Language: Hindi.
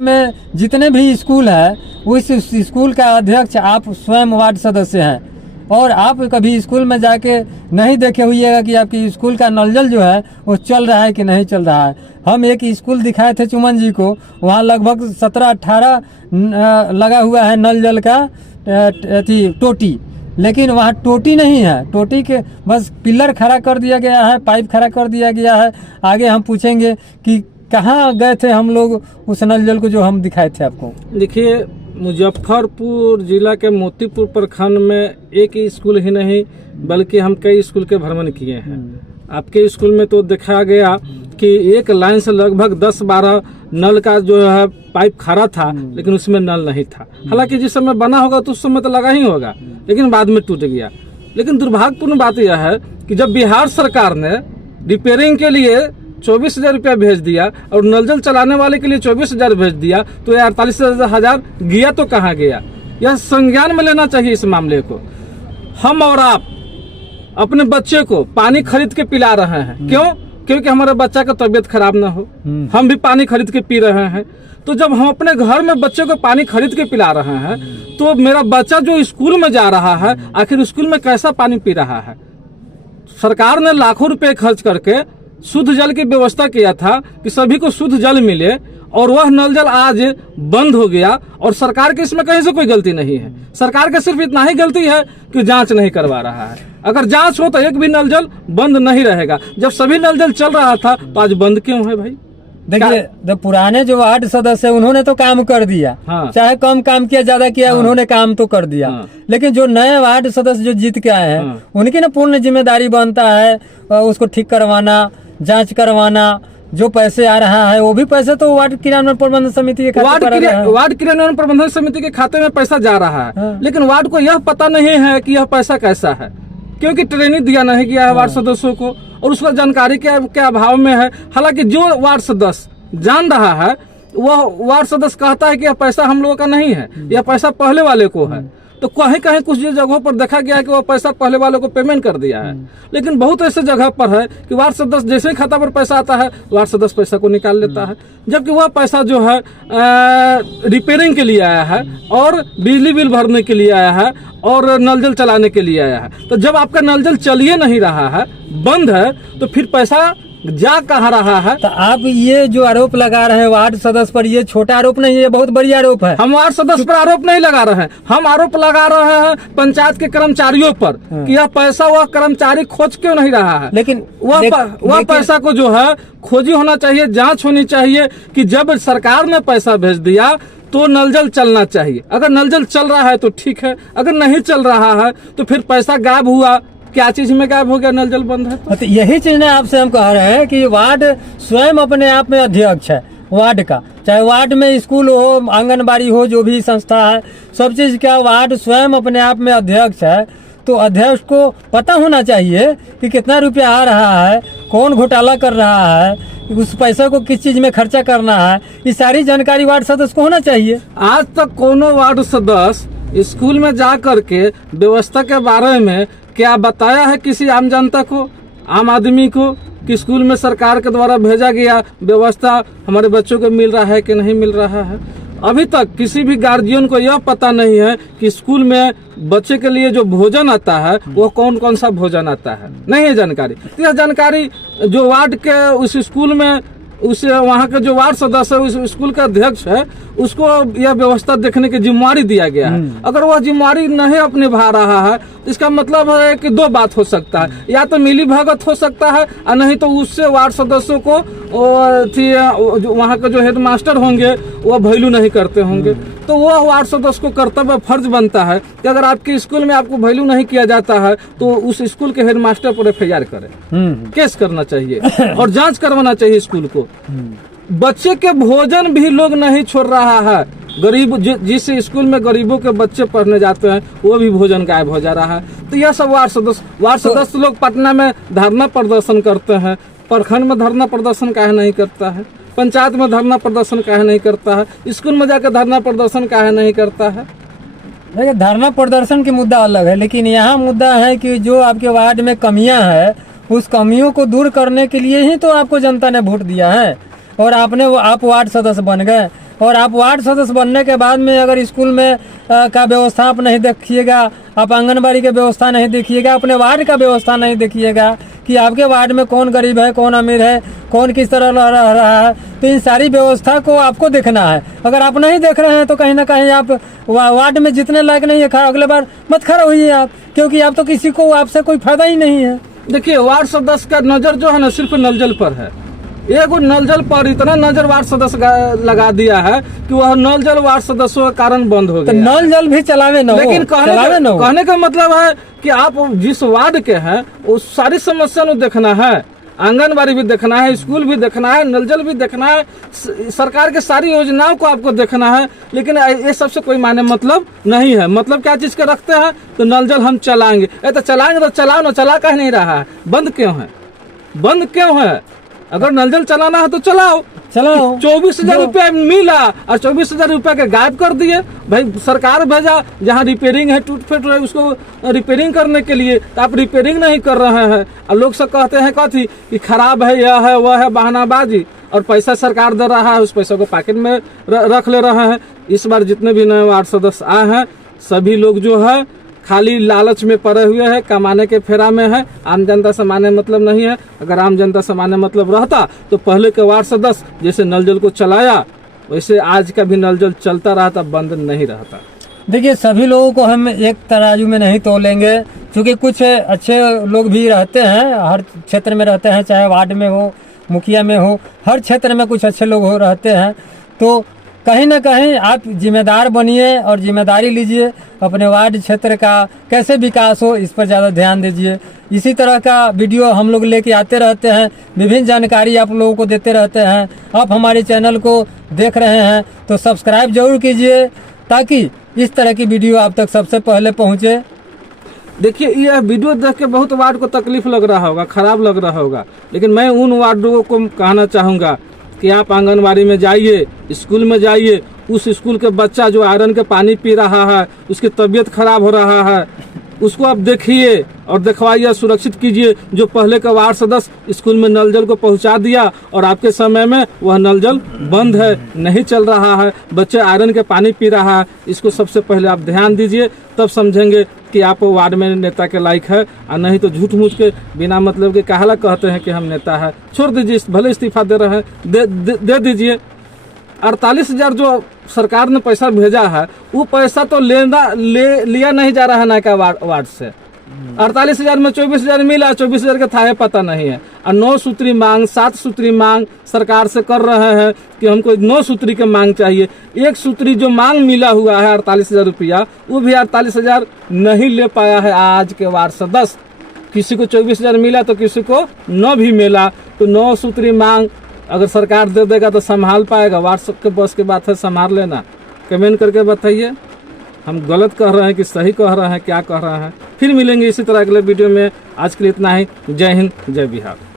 में जितने भी स्कूल है उस स्कूल का अध्यक्ष आप स्वयं वार्ड सदस्य हैं और आप कभी स्कूल में जाके नहीं देखे हुइएगा कि आपकी स्कूल का नल जल जो है वो चल रहा है कि नहीं चल रहा है। हम एक स्कूल दिखाए थे चुमन जी को, वहाँ लगभग 17-18 लगा हुआ है नल जल का टोटी, लेकिन वहाँ टोटी नहीं है। टोटी के बस पिलर खड़ा कर दिया गया है, पाइप खड़ा कर दिया गया है। आगे हम पूछेंगे कि कहाँ गए थे हम लोग उस नल जल को जो हम दिखाए थे आपको। देखिए, मुजफ्फरपुर जिला के मोतीपुर प्रखंड में एक ही स्कूल ही नहीं बल्कि हम कई स्कूल के भ्रमण किए हैं। आपके स्कूल में तो देखा गया कि एक लाइन से लगभग 10-12 नल का जो है पाइप खड़ा था, लेकिन उसमें नल नहीं था। हालांकि जिस समय बना होगा तो उस समय तो लगा ही होगा, लेकिन बाद में टूट गया। लेकिन दुर्भाग्यपूर्ण बात यह है कि जब बिहार सरकार ने रिपेयरिंग के लिए 24,000 रुपया भेज दिया और नल जल चलाने वाले के लिए 24,000 भेज दिया, तो ये 48,000 गया तो कहाँ गया? यह संज्ञान में लेना चाहिए इस मामले को। हम और आप अपने बच्चे को पानी खरीद के पिला रहे हैं, क्यों? क्योंकि हमारा बच्चा का तबीयत खराब ना हो। हम भी पानी खरीद के पी रहे हैं। तो जब हम अपने घर में बच्चे को पानी खरीद के पिला रहे हैं, तो मेरा बच्चा जो स्कूल में जा रहा है, आखिर स्कूल में कैसा पानी पी रहा है? सरकार ने लाखों रुपए खर्च करके शुद्ध जल की व्यवस्था किया था कि सभी को शुद्ध जल मिले, और वह नल जल आज बंद हो गया। और सरकार की इसमें कहीं से कोई गलती नहीं है। सरकार का सिर्फ इतना ही गलती है कि जांच नहीं करवा रहा है। अगर जांच हो तो एक भी नल जल बंद नहीं रहेगा। जब सभी नल जल चल रहा था तो आज बंद क्यों है भाई? देखिए, जो पुराने जो वार्ड सदस्य है उन्होंने तो काम कर दिया। हाँ। चाहे कम काम किया ज्यादा किया, उन्होंने काम तो कर दिया। लेकिन जो नए वार्ड सदस्य जो जीत के आए हैं, उनकी ना पूर्ण जिम्मेदारी बनता है उसको ठीक करवाना, जांच करवाना। जो पैसे आ रहा है वो भी पैसे तो वार्ड क्रियान्वयन प्रबंधन समिति के खाते वार्ड क्रियान्वयन प्रबंधन समिति के खाते में पैसा जा रहा है। लेकिन वार्ड को यह पता नहीं है कि यह पैसा कैसा है, क्योंकि ट्रेनिंग दिया नहीं गया है वार्ड सदस्यों को, और उसका जानकारी के अभाव में है। हालांकि जो वार्ड सदस्य जान रहा है, वह वार्ड सदस्य कहता है कि यह पैसा हम लोगों का नहीं है, यह पैसा पहले वाले को है। तो कहीं कहीं कुछ जगहों पर देखा गया है कि वह पैसा पहले वालों को पेमेंट कर दिया है। लेकिन बहुत ऐसे जगह पर है कि वार्ड सदस्य जैसे ही खाता पर पैसा आता है, वार्ड सदस्य पैसा को निकाल लेता है, जबकि वह पैसा जो है रिपेयरिंग के लिए आया है और बिजली बिल भरने के लिए आया है और नल जल चलाने के लिए आया है। तो जब आपका नल जल चलिए नहीं रहा है, बंद है, तो फिर पैसा जा कहाँ रहा है? तो आप ये जो आरोप लगा रहे हैं वार्ड सदस्य पर, ये छोटा आरोप नहीं है, ये बहुत बड़ी आरोप है। हम वार्ड सदस्य पर आरोप नहीं लगा रहे हैं, हम आरोप लगा रहे हैं पंचायत के कर्मचारियों पर कि यह पैसा वह कर्मचारी खोज क्यों नहीं रहा है। लेकिन वह पैसा को जो है खोजी होना चाहिए, जांच होनी चाहिए कि जब सरकार ने पैसा भेज दिया तो नल जल चलना चाहिए। अगर नल जल चल रहा है तो ठीक है, अगर नहीं चल रहा है तो फिर पैसा गायब हुआ। क्या चीज में गायब हो गया? नल जल बंद है। तो यही चीज आपसे हम कह रहे हैं कि वार्ड स्वयं अपने आप में अध्यक्ष है वार्ड का, चाहे वार्ड में स्कूल हो, आंगनबाड़ी हो, जो भी संस्था है, सब चीज का वार्ड स्वयं अपने आप में अध्यक्ष है। तो अध्यक्ष को पता होना चाहिए कि कितना रुपया आ रहा है, कौन घोटाला कर रहा है, उस पैसे को किस चीज में खर्चा करना है, ये सारी जानकारी वार्ड सदस्य को होना चाहिए। आज तक कोनो वार्ड सदस्य स्कूल में जा करके व्यवस्था के बारे में क्या बताया है किसी आम जनता को, आम आदमी को, कि स्कूल में सरकार के द्वारा भेजा गया व्यवस्था हमारे बच्चों को मिल रहा है कि नहीं मिल रहा है? अभी तक किसी भी गार्जियन को यह पता नहीं है कि स्कूल में बच्चे के लिए जो भोजन आता है वो कौन कौन सा भोजन आता है, नहीं है जानकारी। यह जानकारी जो वार्ड के उस स्कूल में उस वहाँ के जो वार्ड सदस्य है, उस स्कूल का अध्यक्ष है, उसको यह व्यवस्था देखने की जिम्मेवारी दिया गया है। अगर वह जिम्मेवारी नहीं अपने निभा रहा है तो इसका मतलब है कि दो बात हो सकता है, या तो मिली भगत हो सकता है, और नहीं तो उससे वार्ड सदस्यों को वहाँ के जो हेडमास्टर होंगे वह वैल्यू नहीं करते होंगे। तो वह वार्ड सदस्य को कर्तव्य फर्ज बनता है कि अगर आपके स्कूल में आपको वैल्यू नहीं किया जाता है तो उस स्कूल के हेडमास्टर पर FIR करें, केस करना चाहिए और जांच करवाना चाहिए स्कूल को। बच्चे के भोजन भी लोग नहीं छोड़ रहा है। गरीब जिस स्कूल में गरीबों के बच्चे पढ़ने जाते हैं वो भी भोजन गायब हो जा रहा है। तो यह सब वार्ड सदस्य लोग पटना में धरना प्रदर्शन करते हैं, प्रखंड में धरना प्रदर्शन काहे नहीं करता है, पंचायत में धरना प्रदर्शन काहे नहीं करता है, स्कूल में जाकर धरना प्रदर्शन काहे नहीं करता है? देखिए, धरना प्रदर्शन की मुद्दा अलग है, लेकिन यहाँ मुद्दा है कि जो आपके वार्ड में कमियां है, उस कमियों को दूर करने के लिए ही तो आपको जनता ने वोट दिया है और आप वार्ड सदस्य बन गए। और आप वार्ड सदस्य बनने के बाद में अगर स्कूल में का व्यवस्था आप नहीं देखिएगा, आप आंगनबाड़ी की व्यवस्था नहीं देखिएगा, अपने वार्ड का व्यवस्था नहीं देखिएगा कि आपके वार्ड में कौन गरीब है, कौन अमीर है, कौन किस तरह रह रहा है, तो इन सारी व्यवस्था को आपको देखना है। अगर आप नहीं देख रहे हैं तो कहीं ना कहीं आप वार्ड में जितने लायक नहीं है, अगले बार मत खड़ा होइए आप, क्योंकि आप तो किसी को आपसे कोई फायदा ही नहीं है। देखिए, वार्ड सदस्य का नजर जो है ना सिर्फ नल जल पर है। एक नल जल पर इतना नजर वार्ड सदस्य लगा दिया है कि वह नल जल वार्ड सदस्यों के कारण बंद हो तो गया। नल जल भी चलावे न हो, लेकिन कहने का मतलब है कि आप जिस वार्ड के हैं उस सारी समस्या को देखना है, आंगनबाड़ी भी देखना है, स्कूल भी देखना है, नल जल भी देखना है, सरकार के सारी योजनाओं को आपको देखना है। लेकिन ये सबसे कोई माने मतलब नहीं है। मतलब क्या चीज के रखते हैं, तो नल जल हम चलाएंगे। तो चलाएंगे तो चलाओ ना, चला कह नहीं रहा है, बंद क्यों है, बंद क्यों है? अगर नल जल चलाना है तो चलाओ। 24,000 रुपया मिला और 24,000 रुपया के गायब कर दिए। भाई सरकार भेजा जहाँ रिपेयरिंग है, टूट फूट है, उसको रिपेयरिंग करने के लिए, तो आप रिपेयरिंग नहीं कर रहे हैं। और लोग सब कहते हैं कथी कि खराब है, यह है वह है, बहानाबाजी। और पैसा सरकार दे रहा है, उस पैसा को पैकेट में रख ले रहे हैं। इस बार जितने भी नए वार्ड सदस्य आए हैं सभी लोग जो है खाली लालच में पड़े हुए हैं, कमाने के फेरा में है। आम जनता से माने मतलब नहीं है। अगर आम जनता से माने मतलब रहता तो पहले के वार्ड सदस्य जैसे नल जल को चलाया वैसे आज का भी नल जल चलता रहता, बंद नहीं रहता। देखिए, सभी लोगों को हम एक तराजू में नहीं तोलेंगे, क्योंकि कुछ अच्छे लोग भी रहते हैं, हर क्षेत्र में रहते हैं, चाहे वार्ड में हो, मुखिया में हो, हर क्षेत्र में कुछ अच्छे लोग रहते हैं। तो कहीं ना कहीं आप जिम्मेदार बनिए और जिम्मेदारी लीजिए, अपने वार्ड क्षेत्र का कैसे विकास हो इस पर ज़्यादा ध्यान दीजिए। इसी तरह का वीडियो हम लोग लेके आते रहते हैं, विभिन्न जानकारी आप लोगों को देते रहते हैं। आप हमारे चैनल को देख रहे हैं तो सब्सक्राइब जरूर कीजिए, ताकि इस तरह की वीडियो आप तक सबसे पहले पहुँचे। देखिए, यह वीडियो देख के बहुत वार्ड को तकलीफ लग रहा होगा, खराब लग रहा होगा, लेकिन मैं उन वार्डों को कहना चाहूँगा कि आप आंगनबाड़ी में जाइए, स्कूल में जाइए, उस स्कूल के बच्चा जो आयरन के पानी पी रहा है, उसकी तबीयत खराब हो रहा है, उसको आप देखिए और दिखवाइए, सुरक्षित कीजिए। जो पहले का वार्ड सदस्य स्कूल में नल जल को पहुंचा दिया और आपके समय में वह नल जल बंद है, नहीं चल रहा है, बच्चे आयरन के पानी पी रहा है, इसको सबसे पहले आप ध्यान दीजिए, तब समझेंगे कि आप वार्ड में नेता के लायक है। और नहीं तो झूठ मूठ के बिना मतलब के कहला कहते हैं कि हम नेता है। छोड़ दीजिए, भले इस्तीफा दे रहे हैं, दे दीजिए। 48,000 जो सरकार ने पैसा भेजा है वो पैसा तो लिया नहीं जा रहा है नायका वार्ड से। 48,000 में 24,000 मिला, 24,000 का था पता नहीं है। और 9 सूत्री मांग, 7 सूत्री मांग सरकार से कर रहे हैं कि हमको 9 सूत्री की मांग चाहिए। 1 सूत्री जो मांग मिला हुआ है 48,000 रुपया, वो भी 48,000 नहीं ले पाया है आज के वार्ड सदस्य। किसी को 24,000 मिला तो किसी को 9 भी मिला। तो 9 सूत्री मांग अगर सरकार दे देगा तो संभाल पाएगा? वार्ड के बस की बात है, संभाल लेना। कमेंट करके बताइए हम गलत कह रहे हैं कि सही कह रहे हैं, क्या कह रहे हैं। फिर मिलेंगे इसी तरह अगले वीडियो में। आज के लिए इतना ही। जय हिंद, जय बिहार।